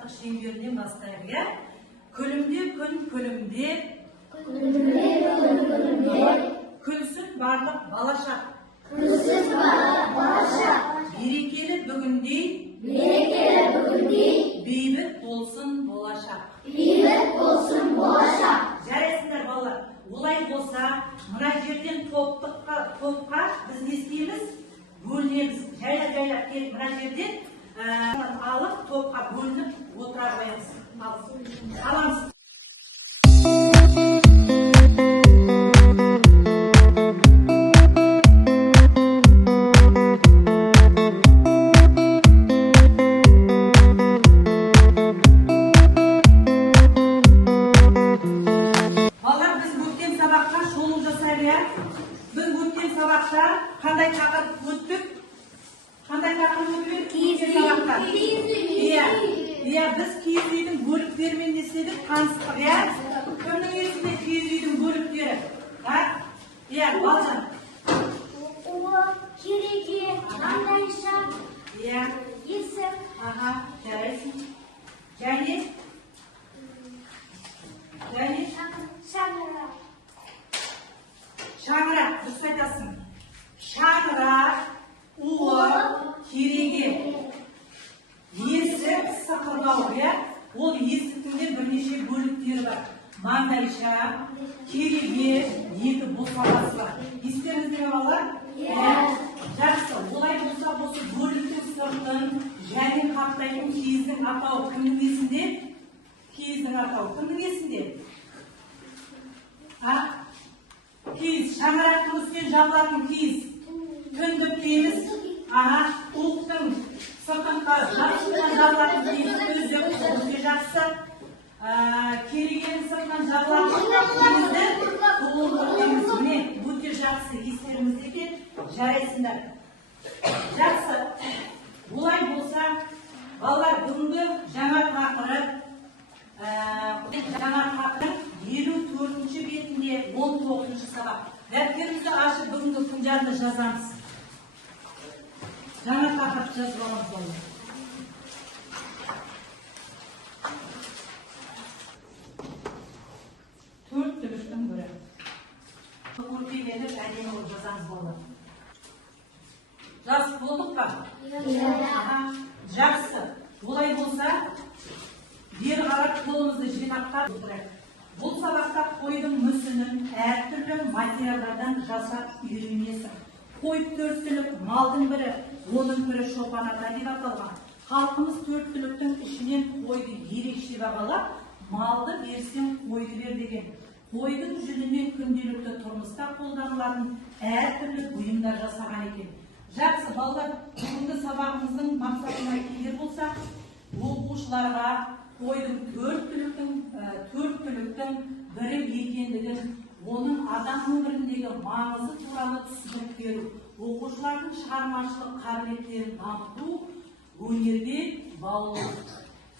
сабақтық шеңберінен бастайық, иә? Күлімде күн күлімде, күлсін барлық балашақ. Берекелі бүгіндей, бейбіт болсын болашақ. Жарайсыңдар балалар. Олай болса, мына жерден топқа біз не істейміз? Бөлінеміз. Жайлап келіп мына жерден алып топқа бөлініп отыра қоямыз. Аламыз. Қандай тақырып өттік? Киіз үй сабақта. Иә, біз киіз үйдің бөліктерімен не істедік? Таныстық, иә? Кімнің есінде киіз үйдің бөліктері? Иә, Балжан. Кереге, маңдайша, иә, есік. Жарайсың. Және? Шаңырақ, дұрыс айтасың. Шаңырақ, уы, кереге, есік, сықырлау, иә? Ол есіктің де бірнеше бөліктері бар. Маңдайша, кереге, екі босағасы бар. Естеріңізде ме балалар? Жақсы. Олай болса, осы бөліктің сыртын және қаптайтын киіздің атауы кімнің есінде? Киіздің атауы кімнің есінде? Киіз, шаңырақтың үстінен жабылатын киіз. Түндік киіз, уықтың сыртынан жабылатын киіз, төздік, өте жақсы. Керегенің сыртынан жабылатын киізді, тұғылдық киіз. Міне, өте жақсы, естеріңізде ке, жарайсыңдар. Жақсы. Олай болса, балалар бүгінгі жаңа тақырып, 54-ші бетінде 19-ші сабақ. Дәптерімізді ашып бүгінгі күн жадыны жазамыз. Жаңа тақырып жазып аламыз балалар. Төрт түліктің бірі. Көркейтіп әдемі болып жазамыз балалар. Жас болдық па? Жақсы. Олай болса, бері қарап қолымызды жинақтап отырайық. Бұл сабақта қойдың мүсінін әртүрлі материалдардан жасап үйренесің. Қой төрт түлік малдың бірі, оның бірі шопан ата деп аталған. Халқымыз төрт түліктің ішінен қойды ерекше бағалап, малды берсең қойды бер деген. Қойдың жүнінен күнделікті тұрмыста қолданылатын әртүрлі бұйымдар жасаған екен. Жақсы, балалар, бүгінгі сабағымыздың мақсатына келер болсақ, оқушыларға қойдың төрт түліктің бірі екендігін, оның адам өміріндегі маңызы туралы түсінік беру, оқушылардың шығармашылық қабілеттерін дамыту, өнерге баулу.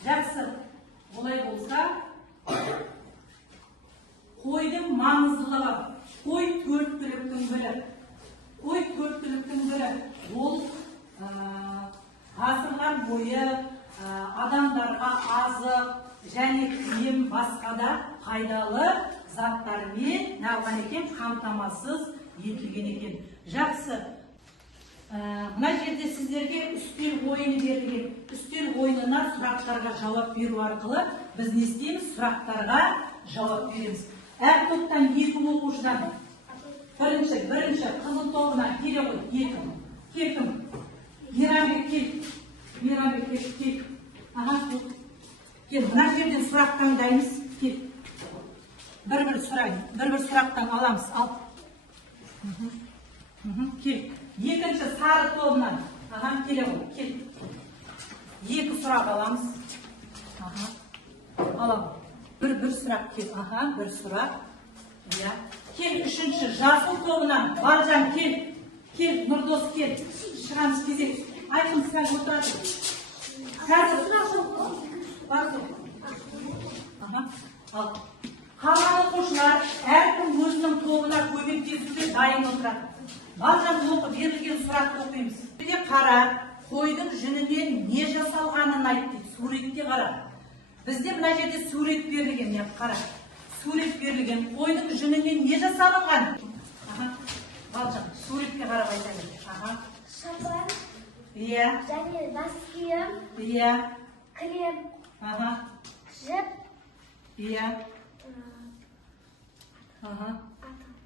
Жақсы, олай болса, қойдың маңыздылығы, қой төрт түліктің бірі. Ол ғасырлар бойы адамдарға азық және киім басқа да пайдалы заттармен қамтамасыз етілген екен. Жақсы. Мына жерде сіздерге үстел ойыны берілген. Үстел ойынына сұрақтарға жауап беру арқылы біз не істейміз? Сұрақтарға жауап береміз. Әр топтан екі оқушыдан бірінші қызыл тобына келе ғой. Кел. Мейрамбек кел. Кел, мына жерден сұрақ таңдаймыз. Кел. Бір сұрақтан аламыз. Ал. Кел. Екінші сары тобынан. Келе ғой. Кел. Екі сұрақ аламыз. Алам. Бір сұрақ кел. Бір сұрақ. Кел, үшінші жасыл тобынан. Балжан кел. Кел, Нұрдос кел. Шығамыз кезек. Айқын сәл отырады. Қазір қалған оқушылар әркім өзінің тобына көмектесуге дайын отырады. Балжан оқып берілген сұрақты оқимыз. Қара, қойдың жүнінен не жасалғанын айт дейді. Суретте қара. Бізде мына жерде сурет берілген, не қара. Сурет берілген. Қойдың жүнінен не жасалынған? Балжан, суретке қарап айта бер. Шапан. Иә. Және бас киім. Иә. Крем. Жіп. Иә.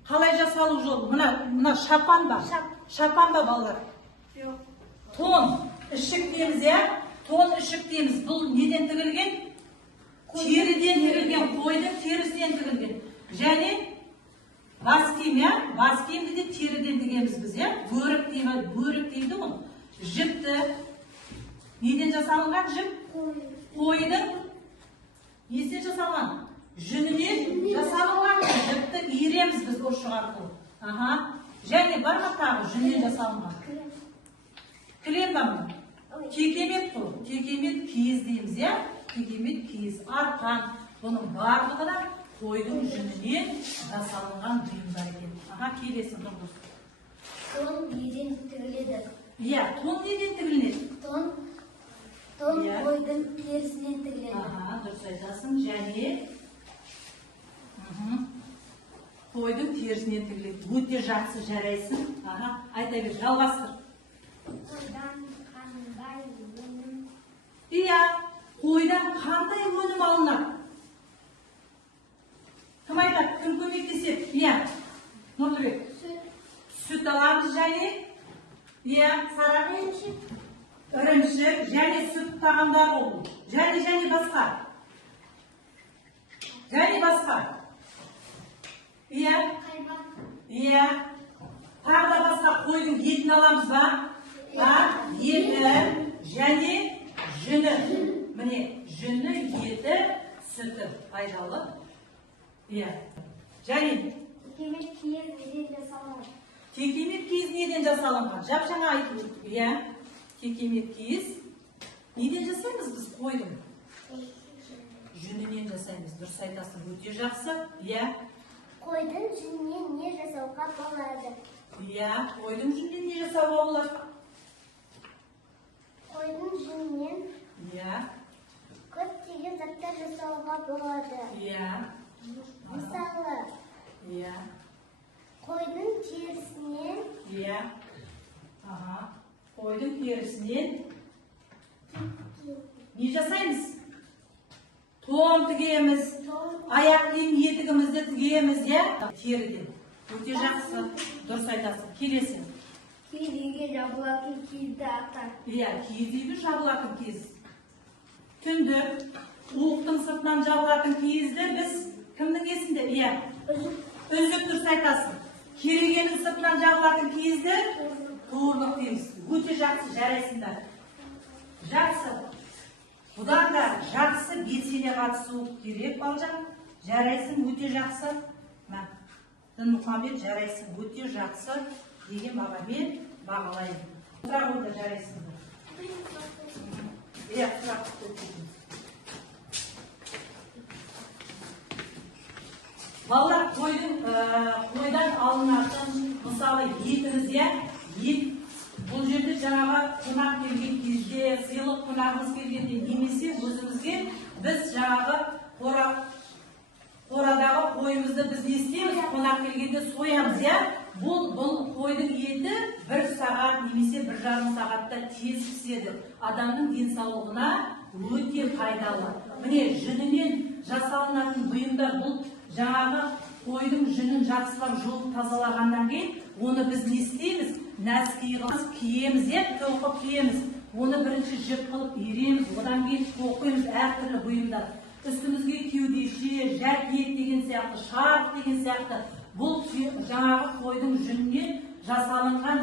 Қалай жасалу жолы? Мына шапан ба? Шапан ба, балалар? Жоқ. Тон, ішік дейміз, иә? Тон, ішік дейміз. Бұл неден тігілген? Теріден тігілген, қойдың терісінен тігілген. Және бас киім, иә? Бас киімді де теріден тігеміз біз, иә? Бөрік дейді ғой. Жіпті неден жасалынған жіп? Қойдың несінен жасалған? Жүнінен жасалынған жіпті иіреміз біз осы арқылы. Және бар ма тағы жүнінен жасалынған? Кілем ба мына? Текемет қой. Текемет киіз дейміз, иә? Текемет киіз, арқан. Бұның барлығы да қойдың жүнінен жасалынған бұйымдар екен. Келесің дұрыс. Тон неден тігіледі? Иә, тон неден тігіледі? Тон қойдың терісінен тігіледі. Дұрыс айтасың. Және қойдың терісінен тігіледі. Өте жақсы жарайсың. Айта бер, жалғастыр. Қойдан қандай өнім? Иә, қойдан қандай өнім алынады? Кім айтады? Кім көмектеседі? Иә, Нұрлыбек. Сүт аламыз және? Иә, Сара. Ірімшік және сүт тағамдар ол. Және басқа. Және басқа. Иә. Иә. Тағы да басқа қойдың етін аламыз ба? Еті және жүні. Міне, жүні, еті, сүті пайдалы. Иә. Және Текемет киіз неден жасалынған? Текемет киіз неден жасалынған? Жап-жаңа айтып өттік. Иә. Текемет киіз неден жасаймыз біз қойдың? Жүнінен жасаймыз. Дұрыс айтасың, өте жақсы. Иә. Қойдың жүнінен не жасауға болады? Иә, қойдың жүнінен не жасауға болады? Қойдың жүнінен көптеген заттар жасауға болады. Иә. Мысалы, Иә. қойдың терісінен Қойдың терісінен не жасаймыз? Тон тігеміз, аяқ киім етігімізді тігеміз, иә? Теріден. Өте жақсы. Дұрыс айтасың. Келесің. Киіз үйге жабылатын киізді атар. Иә, киіз үйге жабылатын киіз. Түнді уықтың сыртынан жабылатын киізді біз кімнің есінде? Иә. Үзік, дұрыс айтасың. Керегенің сыртынан жабылатын киізді туырлық дейміз. Өте жақсы, жарайсыңдар. Жақсы. Бұдан да жақсы белсене қатысу керек, Балжан. Жарайсың, өте жақсы. Дінмұхамед, жарайсың, өте жақсы деген бағамен бағалаймын. Сұрақ ойда жарайсыңдар. Иә, сұрақ өтейін. Балалар, қойдан алынатын, мысалы, етіміз, ет, бұл жерде жаңаға қонақ келген кезде, сыйлық қонағымыз келгенде немесе өзімізге біз жаңағы қорадағы қойымызды біз не істейміз? Қонақ келгенде соямыз, Бұл қойдың еті 1 сағат немесе 1,5 сағатта тез піседі. Адамның денсаулығына өте пайдалы. Міне, жүнінен жасалынатын бұйымдар бұл жаңағы қойдың жүнін жақсылап жуып тазалағаннан кейін, оны біз не істейміз? Нәски қылып киеміз, тоқып киеміз. Оны бірінші жіп қылып иіреміз, одан кейін тоқимыз әртүрлі бұйымдар. Үстімізге кеудеше, жакет деген сияқты, шарф деген сияқты. Бұл жаңағы қойдың жүнінен жасалынған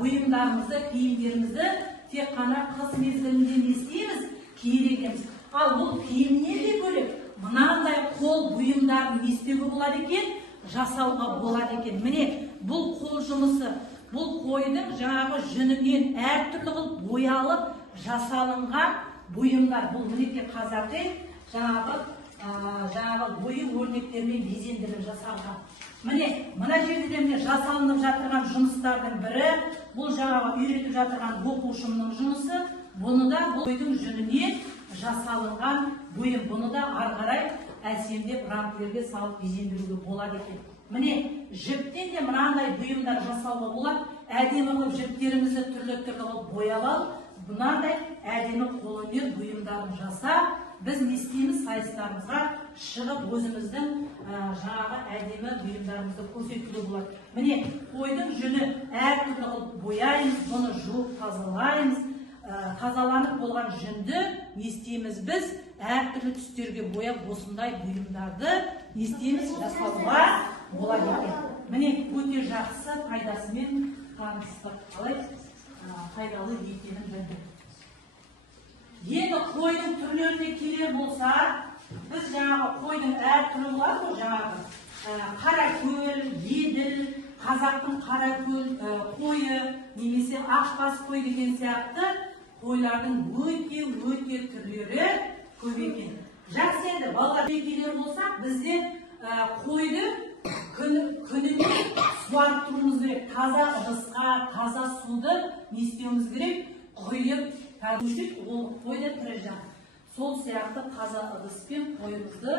бұйымдарымызды, киімдерімізді тек қана қыс мезгілінде не істейміз? Киеміз. Ал бұл киімнен де бөлек мынандай қол бұйымдарын не істеуге болады екен? Жасауға болады екен. Міне, бұл қол жұмысы, бұл қойдың жаңағы жүнінен әртүрлі қылып боялып жасалынған бұйымдар. Бұл мінекей қазақи жаңағы ойын өрнектермен безендіріп жасалған. Міне, мына жерде жасалынып жатырған жұмыстардың бірі, бұл жаңағы үйретіп жатырған оқушымның жұмысы. Бұны да қойдың жүнінен жасалынған бұйым. Бұны да ары қарай әсемдеп рамперге салып безендіруге болады екен. Міне, жіптен де мынандай бұйымдар жасауға болады. Әдемі қылып жіптерімізді түрлі қылып бояп алып, мынандай әдемі қолөнер бұйымдарын жасап, біз не істейміз, сайыстарымызға шығып өзіміздің жаңағы әдемі бұйымдарымызды көрсетуге болады. Міне, қойдың жүні әртүрлі қылып бояймыз, бұны жуып тазалаймыз. Тазаланып болған жүнді не істейміз біз, әртүрлі түстерге бояп, осындай бұйымдарды не істейміз, жасауға болады екен. Міне, өте жақсы пайдасымен таныстық, қалай пайдалы екенін білдік. Енді қойдың түрлеріне келер болса, біз жаңағы қойдың әр түрі бар ғой, жаңағы қаракөл, еділ, қазақтың қаракөл қойы, немесе ақбас қой деген сияқты қойлардың өте түрлері көп екен. Жақсы, енді балаларға келер болсақ, бізде қойды күніне суарып тұруымыз керек. Таза ыдысқа, таза суды не істеуіміз керек? Құйып ол қойды тірі жан. Сол сияқты таза ыдыспен қойымызды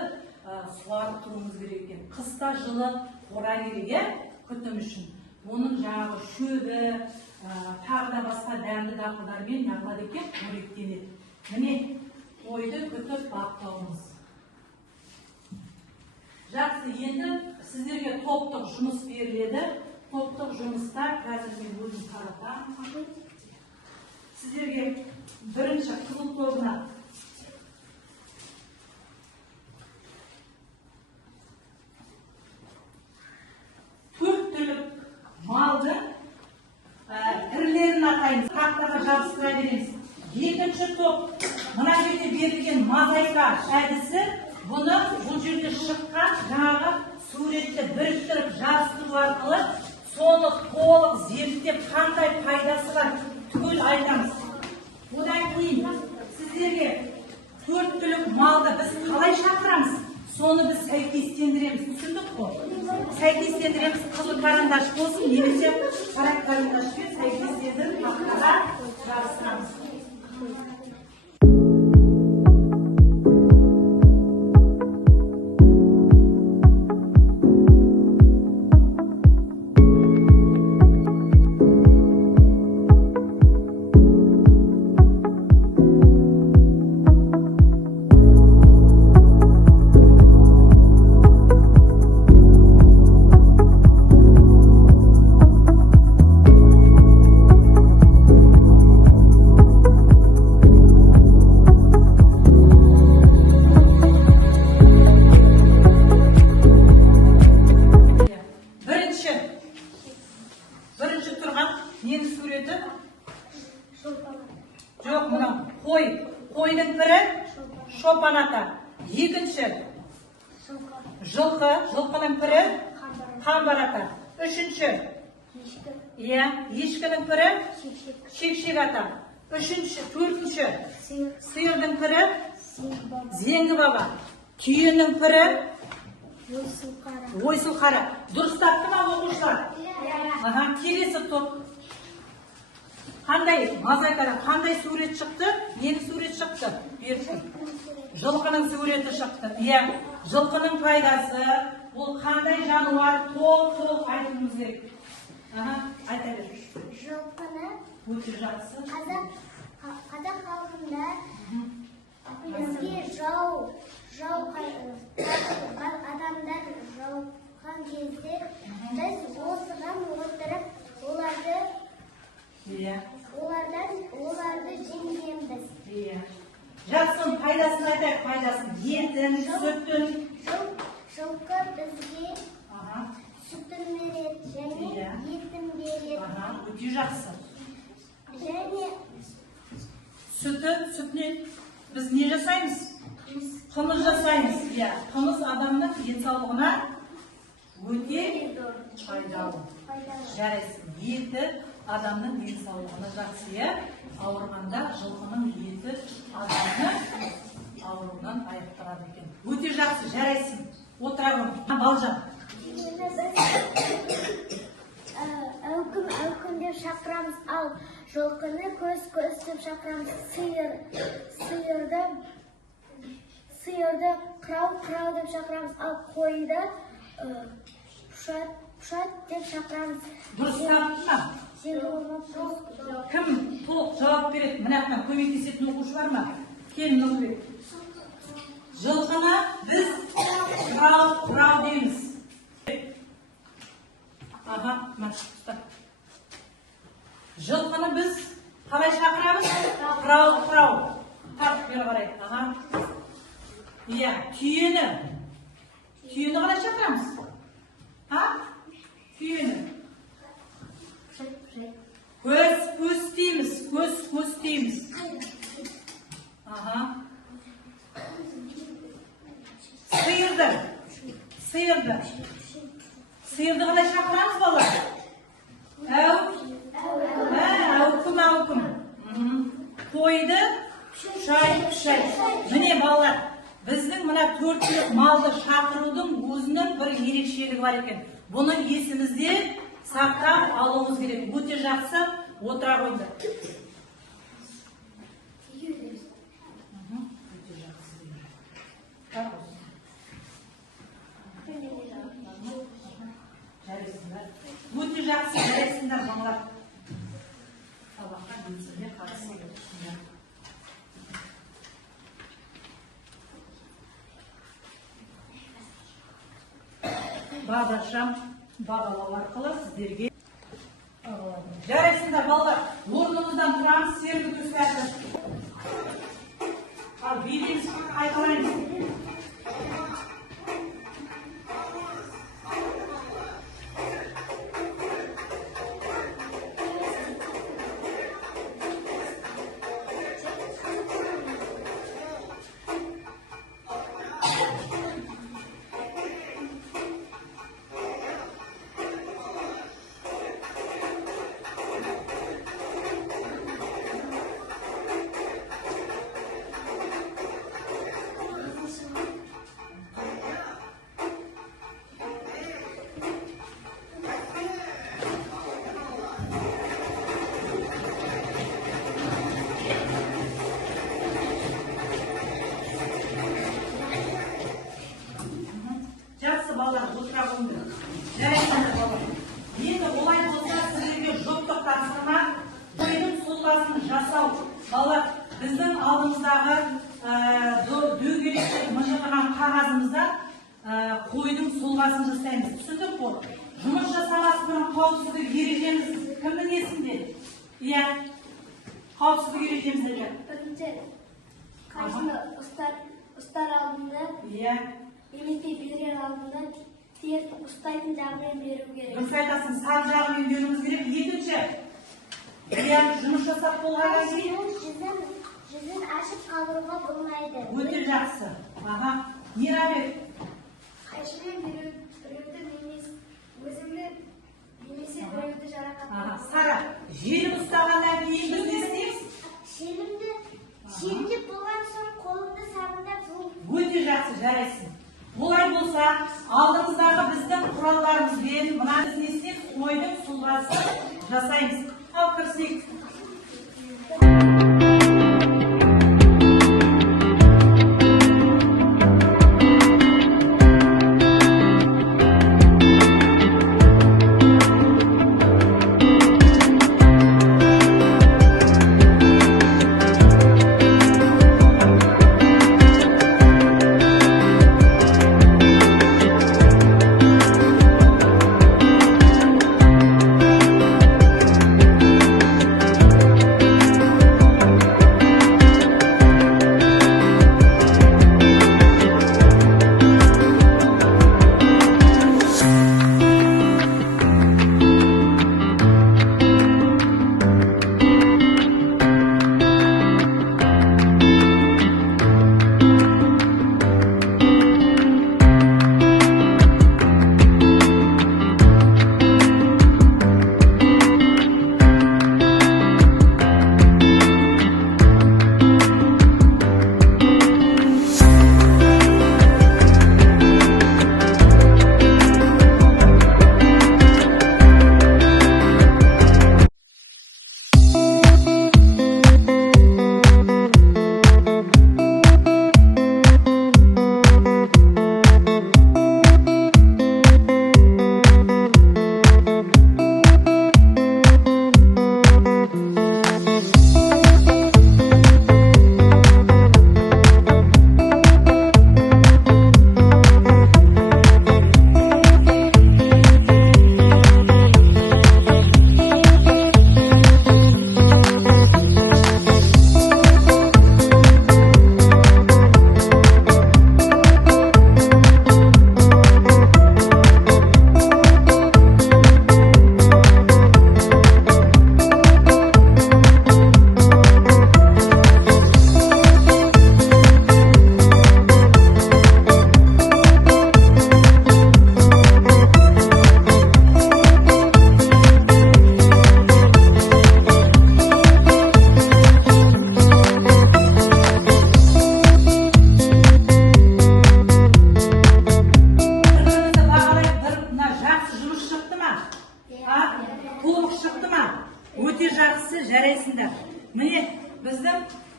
суарып тұруымыз керек екен. Қыста жылы қора керек, күтім үшін. Оның жаңағы шөбі, тағы да басқа дәмді дақылдармен жағылады екен, қоректенеді. Міне, қойды күтіп баптауымыз. Жақсы, енді сіздерге топтық жұмыс беріледі. Топтық жұмыста қазір мен өзім қаратамын. Сіздерге бірінші қызыл тобына төрт түлік малды ірілерін атаймыз, тақтаға жабыстыра береміз. Екінші топ, мына жерде берілген мозаика әдісі, бұны бұл жерде шыққан жаңағы суретті біріктіріп жабыстыру арқылы соны толық зерттеп қандай пайдасы бар түгел айтамыз. Одан кейін сіздерге төрт түлік малды біз қалай шақырамыз? Соны біз сәйкестендіреміз. Түсіндік қой? Сәйкестендіреміз, қызыл карандаш болсын, немесе қара карандашпен сәйкестендіріп тақтаға жабыстырамыз. Қойдың бірі шопан ата. Екінші жылқы, жылқының бірі қамбар ата. Үшінші ешкінің бірі шекшек ата. Төртінші сиырдың бірі зеңгі баба. Түйенің бірі ойсыл қара. Дұрыстапты ма оқушылар? Келесі топ. Қандай мозаикада қандай сурет шықты? Нені сурет шықты? Жылқының суреті шықты. Жылқының пайдасы, ол қандай жануар? Толық айтуымыз керек. Айта бер. Жылқыны өте жақсы. Қазақ халқында бізге жау адамдар жауған кезде біз осыған отырып оларды жеңеміз. Жақсын пайдасын айтайық, пайдасын. Етін, сүттін. Жылқы бізге сүтін береді және етін береді. Өте жақсы. Және сүтінен біз не жасаймыз? Қымыз жасаймыз. Қымыз адамның денсаулығына өте пайдалы. Жарайсың. Еті адамның денсаулығына жақсы. Ауырғанда жылқының еті адамның ауруынан айықтырады екен. Өте жақсы, жарайсың. Отыра Балжан. әукімде деп шақырамыз, ал жылқыны көз деп шақырамыз. Сиырды қырау деп шақырамыз, ал қойды пұшат деп шақырамыз. Дұрыс таптың ба? Кім толық жауап береді? Мына жақтан көмектесетін оқушы бар ма? Кел, Нұрбек. Жылқыны біз қырау дейміз. Аға, ұста. Жылқыны біз қалай шақырамыз? Қырау. Тартып бері қарай. Аға. Иә, түйені қалай шақырамыз? Түйені. Көз дейміз. Аға. Сиырды қалай шақырамыз бала? Әукім. Қойды пұшай. Міне балалар, біздің мына 4 түлік малды шақырудың өзінің бір ерекшелігі бар екен. Бұны есімізде сақтап алуымыз керек. Өте жақсы, отыра қойды. Өте жақсы, жарайсыңдар балалар. Сабаққа белсенді қатысыңдар. Бағдаршам бағалау арқылы сіздерге жарайсыңдар балалар. Орнымыздан тұрамыз, сергі төсәрді. Ал билейміз, айқалаймыз. Енді олай болса сіздерге жоқтық тапсырма, қойдың сұлбасын жасау. Балалар, біздің алдымыздағы дөңгелектен мыжырған қағазымызда қойдың сұлбасын жасаймыз. Түсіндік қой? Жұмыс жасамас бұрын қауіпсіздік ережеміз кімнің есінде? Иә, қауіпсіздік ережеміз де. Бірінші, қайшыны ұстар алдында, немесе берер алдында терді ұстайтын жағымен беру керек. Дұрыс айтасың, сақ жағымен беруіміз керек. Екінші, жұмыс жасап болғаннан кейін жүзін ашып қалдыруға болмайды. Өте жақсы. Аға, Мирабек. Қайшымен біреуді өзімді немесе біреуді жарақаттау. Сара, желім ұстағаннан кейін біз не істейміз? Желімде болған соң қолымды сабындап Өте жақсы, жарайсың. Олай болса, алдымыздағы біздің құралдарымызбен мына біз не істейміз? Қойдың сұлбасын жасаймыз. Ал кірсек.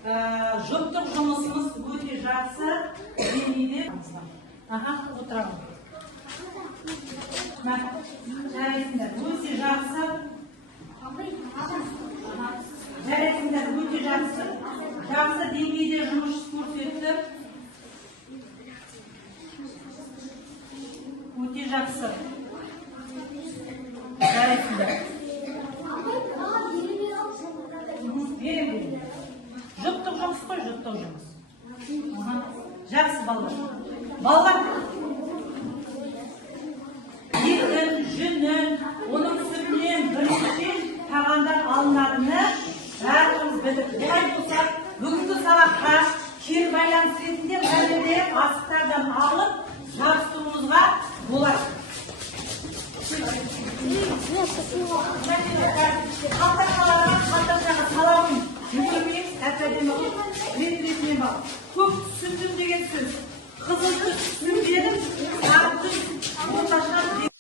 жұптық жұмысымыз өте жақсы деңгейде. Аха, отырамын. Жарайсыңдар, өте жақсы. Жарайсыңдар, өте жақсы. Жақсы деңгейде жұмыс көрсетті. Өте жақсы. Жарайсыңдар. Берем. Жұптық жұмыс қой, жұптық жұмыс. Жақсы балалар. Балалар. Етін, жүнін, оның сүтінен біріншіден тағамдар алынатыны бәріміз білдік. Олай болса, бүгінгі сабаққа кері байланыс ретінде бәрінде асықтардан алып жабыстыруымызға болады. Қалташаға салауын жүгірмей, әп-әдемі рет-ретінен бақ. Көк сүтін деген сөз. Қызыл сүт сүндерін, сары сүт орташа